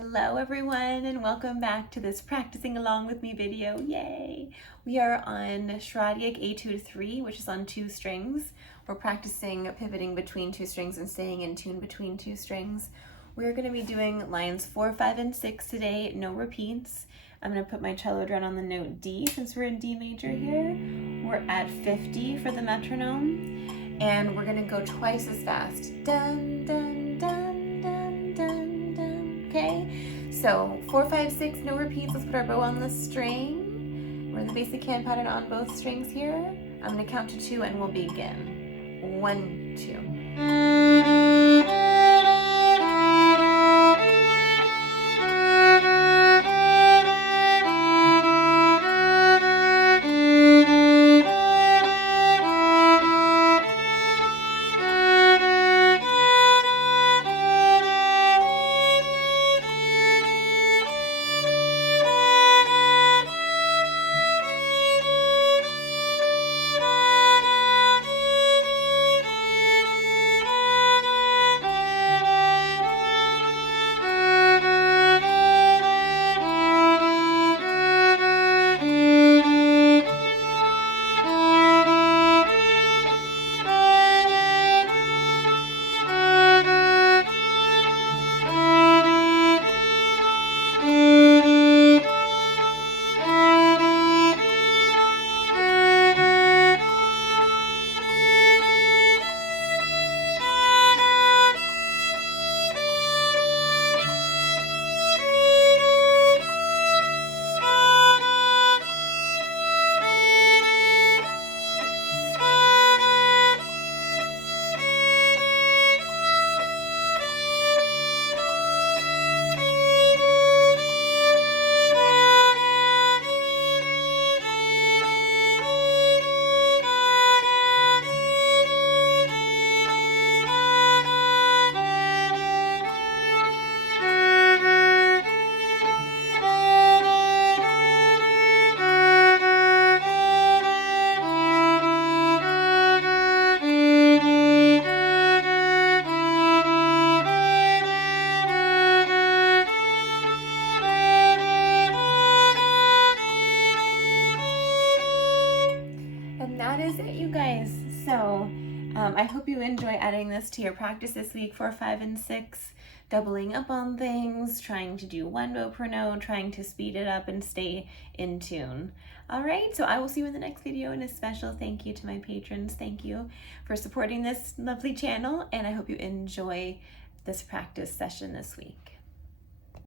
Hello everyone and welcome back to this practicing along with me video. Yay! We are on Schradieck Etude 3, which is on 2 strings. We're practicing pivoting between 2 strings and staying in tune between 2 strings. We're going to be doing lines 4, 5, and 6 today, no repeats. I'm going to put my cello down on the note D since we're in D major here. We're at 50 for the metronome, and we're going to go twice as fast. Dun, dun, dun, dun, dun. Okay, so 4, 5, 6, no repeats. Let's put our bow on the string. We're in the basic hand pattern on both strings here. I'm going to count to 2 and we'll begin. 1, 2. That is it, you guys. So I hope you enjoy adding this to your practice this week, 4, 5, and 6, doubling up on things, trying to do 1 bow per note, trying to speed it up and stay in tune. All right, so I will see you in the next video, and a special thank you to my patrons. Thank you for supporting this lovely channel, and I hope you enjoy this practice session this week.